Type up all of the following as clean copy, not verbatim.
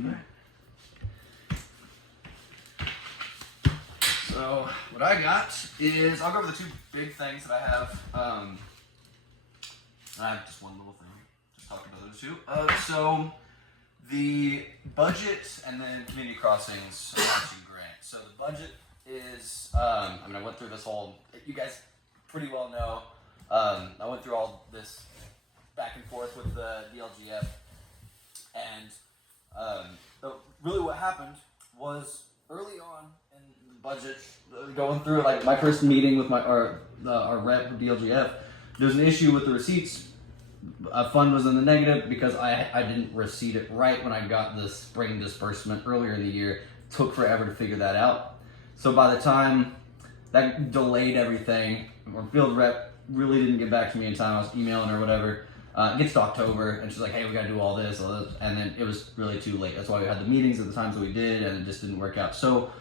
be. So what I got is, I'll go over the two big things that I have. I have just one little thing. Just talking about those two. So the budget and then community crossings matching grant. So the budget is, I went through this whole, you guys pretty well know, I went through all this back and forth with the DLGF, and really what happened was early on in the budget, going through like my first meeting with our rep for DLGF, there's an issue with the receipts. A fund was in the negative because I didn't receipt it right when I got the spring disbursement earlier in the year. It took forever to figure that out. So by the time that delayed everything, our field rep really didn't get back to me in time. I was emailing her, whatever. It gets to October, and she's like, hey, we got to do all this, and then it was really too late. That's why we had the meetings at the times that we did, and it just didn't work out. So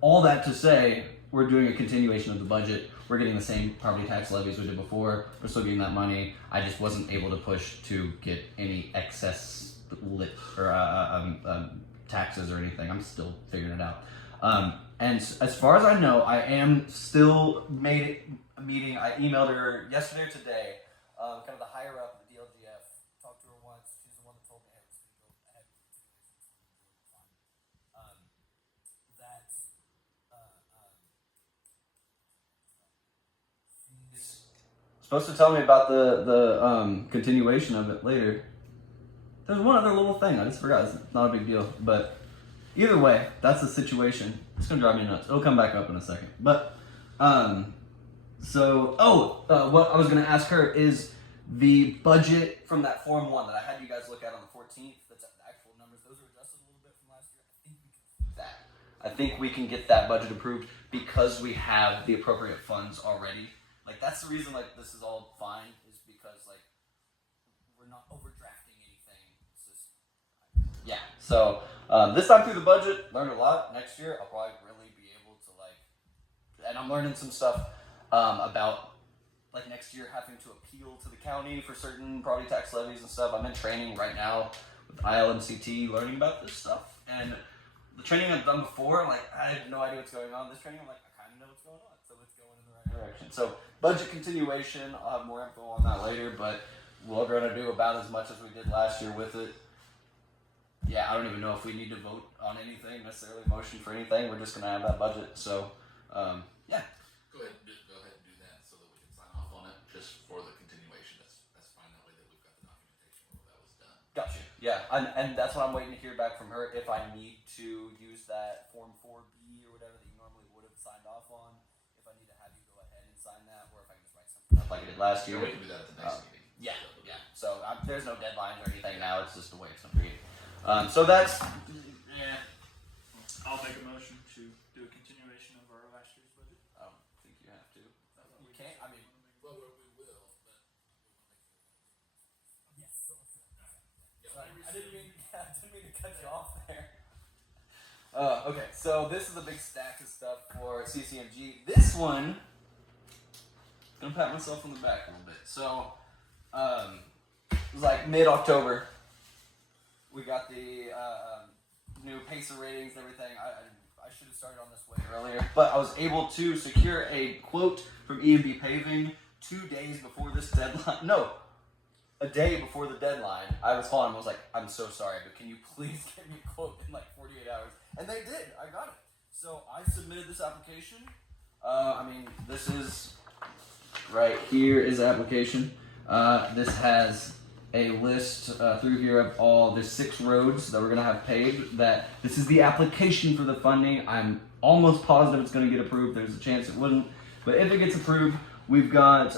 all that to say, we're doing a continuation of the budget. We're getting the same property tax levies we did before. We're still getting that money. I just wasn't able to push to get any excess taxes or anything. I'm still figuring it out. And as far as I know, I am still made a meeting. I emailed her yesterday or today, kind of the higher up of the DLGF. Talked to her once. She's the one that told me, hey, let's go ahead with the fund. She's supposed to tell me about the continuation of it later. There's one other little thing I just forgot. It's not a big deal, but either way, that's the situation. It's gonna drive me nuts. It'll come back up in a second. But what I was gonna ask her is the budget from that Form 1 that I had you guys look at on the 14th. That's the actual numbers. Those are adjusted a little bit from last year. I think we can get that budget approved because we have the appropriate funds already. Like that's the reason like this is all fine is because like we're not overdrafting anything. It's just yeah. So this time through the budget, learned a lot. Next year, I'll probably really be able to and I'm learning some stuff about like next year having to appeal to the county for certain property tax levies and stuff. I'm in training right now with ILMCT, learning about this stuff. And the training I've done before, I'm like, I have no idea what's going on. This training, I'm like, I kind of know what's going on, so it's going in the right direction. So budget continuation, I'll have more info on that later, but we're going to do about as much as we did last year with it. Yeah, I don't even know if we need to vote on anything, necessarily motion for anything. We're just going to have that budget. So, yeah. Go ahead and do that so that we can sign off on it just for the continuation. That's fine. That way that we've got the documentation where that was done. Gotcha. Yeah, and that's what I'm waiting to hear back from her if I need to use that Form 4B or whatever that you normally would have signed off on. If I need to have you go ahead and sign that, or if I can just write something up like I did last year. Yeah, we can do that at the next meeting. Yeah. So there's no deadlines or anything now. It's just the way it's going to be. So that's. Yeah. I'll make a motion to do a continuation of our last year's budget. I don't think you have to. You can't. I mean. Well, we will, but Yes. Sorry, I didn't mean to cut you off there. Okay, so this is a big stack of stuff for CCMG. This one, I'm gonna pat myself on the back a little bit. So, it was like mid-October. We got the new PACER ratings and everything. I should have started on this way earlier, but I was able to secure a quote from E&B Paving 2 days before this deadline. No, a day before the deadline. I was calling them. I was like, I'm so sorry, but can you please give me a quote in like 48 hours? And they did. I got it. So I submitted this application. This is right here is the application. This has a list through here of there's 6 roads that we're gonna have paved. This is the application for the funding. I'm almost positive it's gonna get approved. There's a chance it wouldn't, but if it gets approved, we've got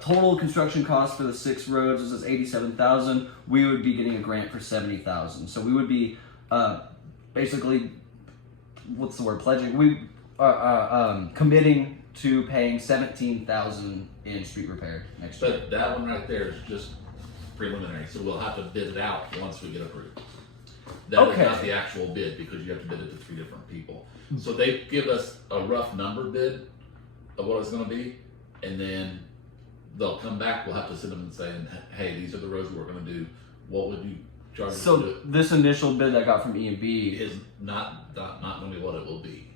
total construction cost for the 6 roads. This is $87,000. We would be getting a grant for $70,000. So we would be basically, what's the word? Pledging. We committing to paying $17,000 in street repair next year. But that one right there is just preliminary, so we'll have to bid it out once we get approved. That is not the actual bid because you have to bid it to 3 different people. So they give us a rough number bid of what it's going to be, and then they'll come back. We'll have to send them and say, hey, these are the roads we're going to do. What would you charge us to do So it. this initial bid I got from E&B, Is not going to be what it will be.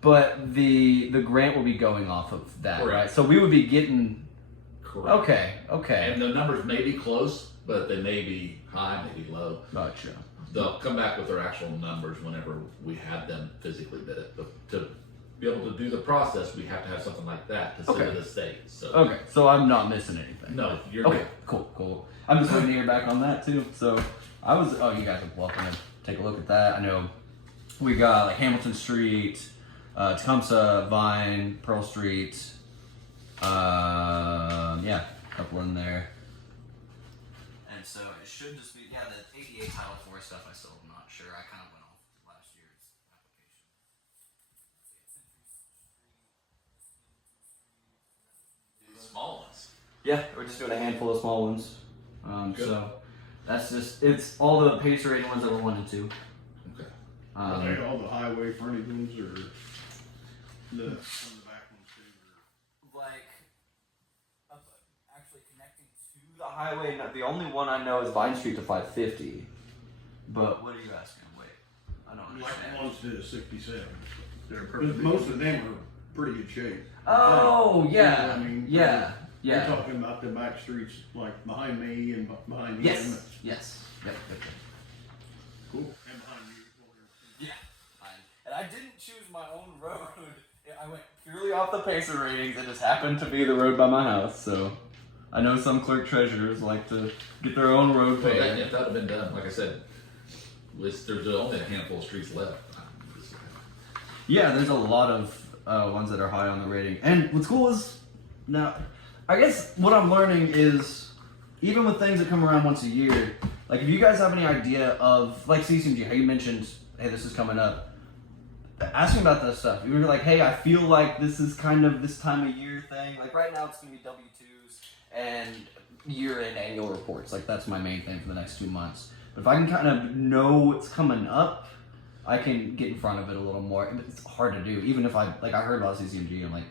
but the grant will be going off of that, Correct. right? So we would be getting. Correct. Okay. And the numbers may be close, but they may be high, maybe low. Gotcha. They'll come back with their actual numbers whenever we have them physically bid it. But to be able to do the process, we have to have something like that to send Okay. to the state. So Okay, so I'm not missing anything. no, you're Okay, good. cool. I'm just waiting to hear back on that too. So you guys are welcome to take a look at that. I know we got like Hamilton Street, Tecumseh, Vine, Pearl Street. Yeah, a couple in there. And so it should just be, the ADA Title IV stuff I still am not sure. I kind of went off last year's application. Small ones. Yeah, we're just doing a handful of small ones. Good. So that's it's all the pacer rating ones that we're 1 and 2. Okay. Are they all the highway frontage ones or some of the back ones too? Like actually connecting to the highway. The only one I know is Vine Street to 550. But what are you asking? Wait, I don't Or like understand. the ones to 67. They're Because perfect. most of them are pretty good shape. Oh You know yeah, what I mean? yeah. You're talking about the back streets like behind me and behind him. Yes. Yep. Cool. And behind you. Yeah. And I didn't choose my own road. I went purely off the pacer ratings. It just happened to be the road by my house. So I know some clerk treasurers like to get their own road Well, paved. if that had been done, like I said, there's only a handful of streets left. Yeah, there's a lot of ones that are high on the rating. And what's cool is now, I guess what I'm learning is even with things that come around once a year, like if you guys have any idea of like CCMG, how you mentioned, hey, this is coming up. Ask me about that stuff. You're like, hey, I feel like this is kind of this time of year thing. Like right now, it's gonna be W-2s and year-end annual reports. Like that's my main thing for the next 2 months. But if I can kind of know what's coming up, I can get in front of it a little more. It's hard to do, even if I heard about CCMG. I'm like,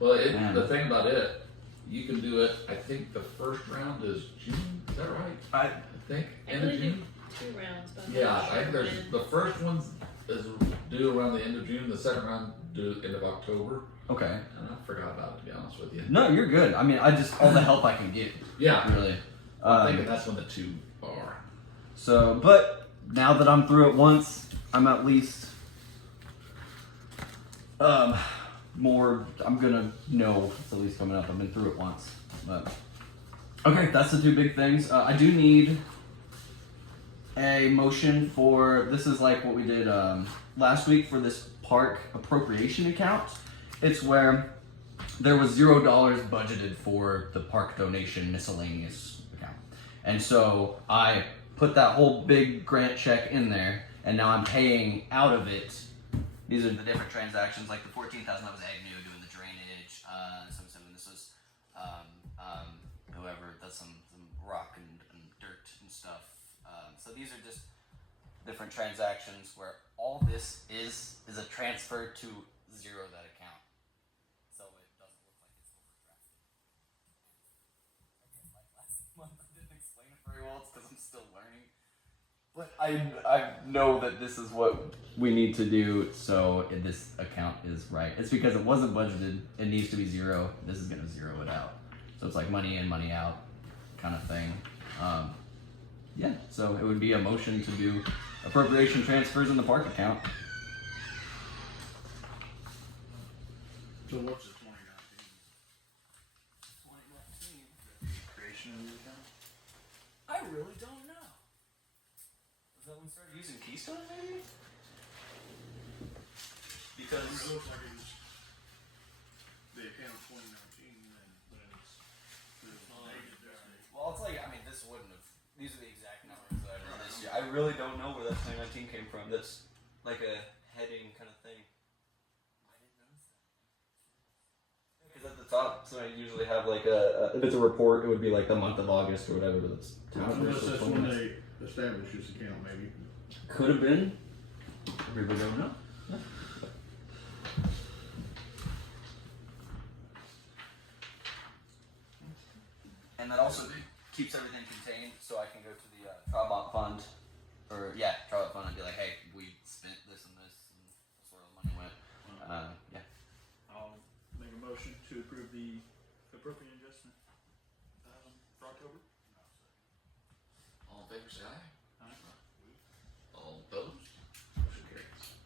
Well, Man. the thing about it, you can do it. I think the first round is June. Is that right? I I think I end of believe June. 2 rounds, but I'm Yeah, not I sure think there's when. the first one's is due around the end of June. The second round due end of October. okay. And I forgot about it, to be honest with you. No, you're good. I mean, I just all the help I can get, Yeah, really. I'm thinking that's when the two are. So, but now that I'm through it once, I'm at least more. I'm gonna know it's at least coming up. I've been through it once, but okay, that's the 2 big things. I do need a motion for this. Is like what we did last week for this park appropriation account. It's where there was $0 budgeted for the park donation miscellaneous account, and so I put that whole big grant check in there, and now I'm paying out of it. These are the different transactions, like the 14,000 that was Agnew doing the drainage. This was whoever does some rock and dirt and stuff. So these are just different transactions where all this is a transfer to zero that account, so it doesn't look like it's overdrafted. Again, like last month I didn't explain it very well. It's because I'm still learning. But I know that this is what we need to do, so this account is right. It's because it wasn't budgeted. It needs to be zero. This is gonna zero it out. So it's like money in, money out, kind of thing. Yeah. So it would be a motion to do appropriation transfers in the park account. So what's the 2019? Creation of the account. I really don't know. Was that when we started using Keystone, maybe? It Because looks like it was the account 2019 then, but it's dated this date. well, it's like this wouldn't have. These are the exact numbers that I know this year. I really don't know where that 2019 came from. That's like a heading kind of thing. I didn't notice that. Because at the top, so I usually have like if it's a report, it would be like the month of August or whatever. But it's Unless that's when they established this account maybe. could have been. We really don't know. And that also keeps everything contained, so I can go to the trial fund, or trial fund, and be like, hey, we spent this and this, and that's where the money went. Yeah. I'll make a motion to approve the appropriate adjustment for October. All in favor, say aye. Aye. All opposed? Motion carries.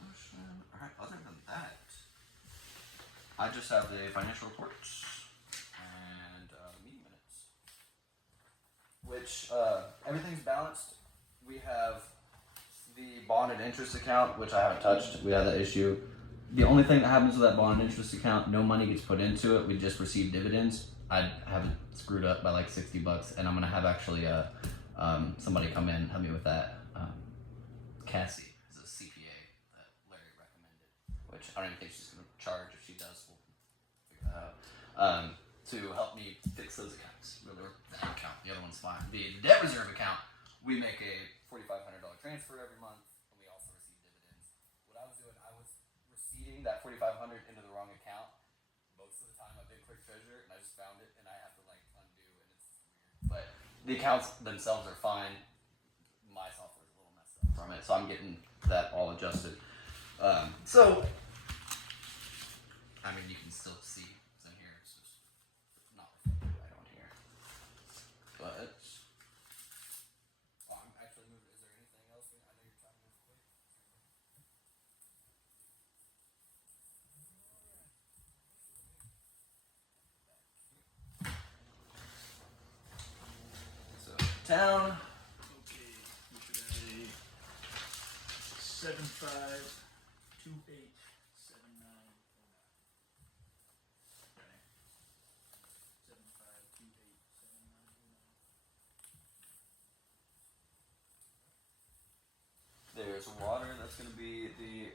Motion. All right. Other than that, I just have the financial reports and meeting minutes, which everything's balanced. We have the bond and interest account, which I haven't touched. We had that issue. The only thing that happens with that bond and interest account, no money gets put into it. We just receive dividends. I have it screwed up by like $60, and I'm gonna have actually somebody come in and help me with that. Cassie is a CPA that Larry recommended, which I don't even think she's gonna charge. If she does, we'll figure that out. To help me fix those accounts. Or that account, the other one's fine. The debt reserve account, we make a $4,500 transfer every month, and we also receive dividends. What I was doing, I was receiving that $4,500 into the wrong account. Most of the time, I've been quick treasure, and I just found it, and I have to like undo, and it's weird. But the accounts themselves are fine. My software is a little messed up from it, so I'm getting that all adjusted. So, I mean, you can still see it's in here. It's just not reflected right on here. But I'm actually moving. Is there anything else? I know you're trying to move quick. So town. Okay, we should have a 75287909. Okay. 75287909. There's water. That's going to be the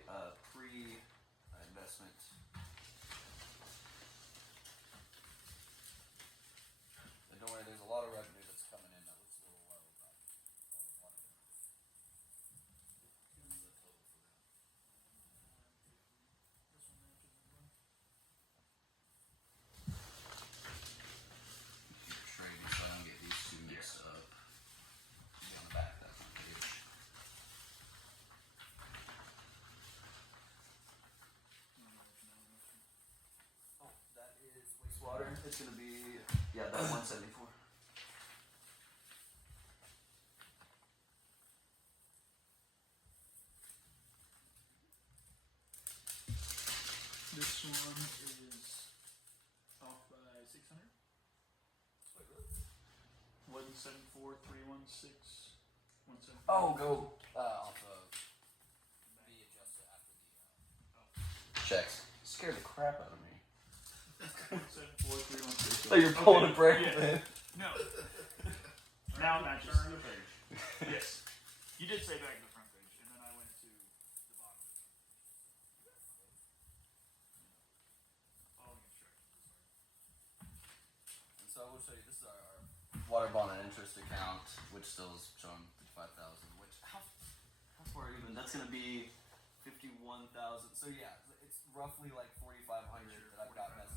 pre-investment. And don't worry, there's a lot of revenue that's coming in that looks a little low. But all the water. That's the total for that. This one matches as well. Keep trading so I don't get these two mixed up. Be on the back of that front page. Oh, that is wastewater. It's going to be, that 174. This one is off by 600. Wait, really? 174316. 174. Oh, go off of the adjusted after the checks. Scared the crap out of me. 174316. So you're pulling a break yeah. then. No. Now it matches. Turn the page. Yes. You did say back to the front page, and then I went to the bottom. Following instructions. And so I will show you, this is our water bond and interest account, which still is showing 55,000, which, how far even, that's going to be 51,000, so yeah, it's roughly like 4,500 that I've got messed.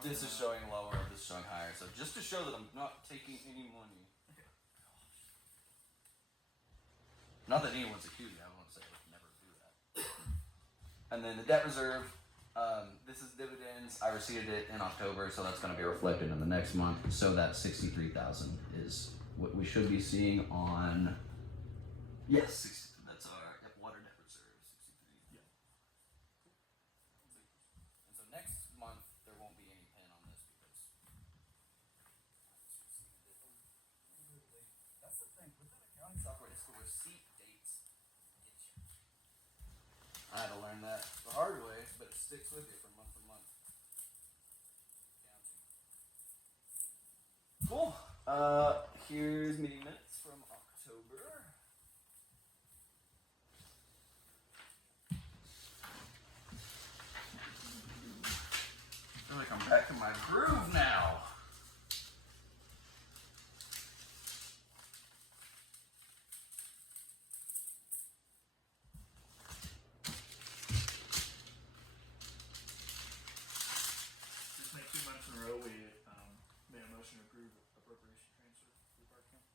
This is showing lower, this is showing higher, so just to show that I'm not taking any money. Okay. Not that anyone's accused me, I won't say I would never do that. And then the debt reserve, this is dividends. I received it in October, so that's going to be reflected in the next month. So that 63,000 is what we should be seeing on. Yes, that's our water debt reserve, 63. Yeah. And so next month there won't be any pen on this because. That's the thing with that accounting software. It's the receipt dates get you. I had to learn that the hard way, but it sticks with you from month to month. Cool. Here's meeting minutes from October. I feel like I'm back in my groove now. Just make 2 months in a row we made a motion to approve appropriation transfer to the park account.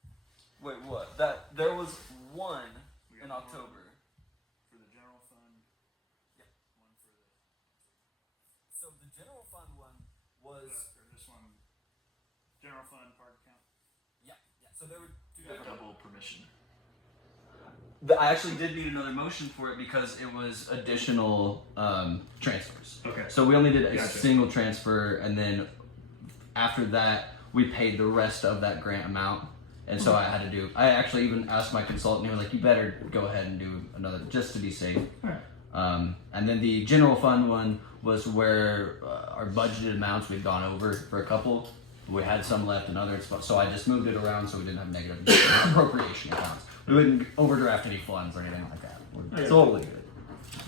one We got in one October. for the general fund. Yep. One for the So the general fund one was or this one. General fund park account. yeah. So there were two You got different. double permission. I actually did need another motion for it because it was additional transfers. Okay. So we only did a Gotcha. single transfer, and then after that, we paid the rest of that grant amount. And so I had to do. I actually even asked my consultant. He was like, "You better go ahead and do another, just to be safe." Alright. And then the general fund one was where our budgeted amounts we'd gone over for a couple. We had some left in other spots, so I just moved it around so we didn't have negative appropriation accounts. We wouldn't overdraft any funds or anything like that. We're Okay. totally good.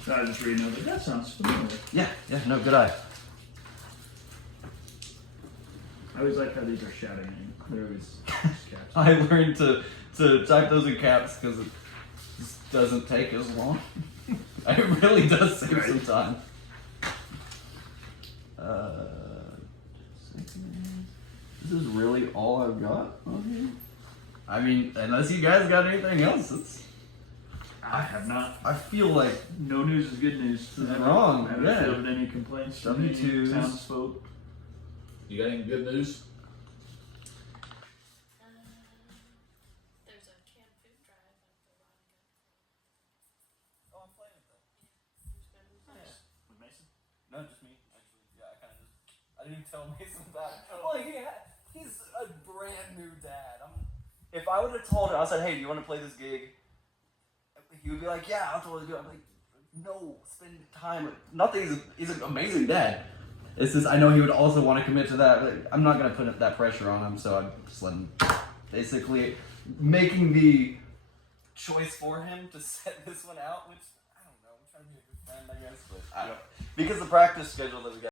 So I was just reading over. That sounds familiar. Yeah, no, good eye. I always like how these are shouting at you. They're always caps. I learned to type those in caps because it just doesn't take as long. It really does save some time. This is really all I've got on here. I mean, unless you guys got anything else, I have not. I feel like No news is good news. This is wrong, I haven't yeah. fielded any complaints from any W2s. townsfolk. You got any good news? There's a canned food drive at the Rodigan. oh, I'm playing it though. Who's gonna be first? With Mason? No, just me actually. Yeah, I didn't even tell Mason about it. Well, he's a brand new dad. If I would have told him, I said, "Hey, do you want to play this gig?" He would be like, "Yeah, I'll totally do it." I'm like, "No, spend time." Nothing. He's an amazing dad. It's just I know he would also want to commit to that. But I'm not gonna put that pressure on him, so I'm just letting him. Basically, making the choice for him to set this one out, which I don't know. I'm trying to be a good friend, I guess, but I don't. Because the practice schedule that we got.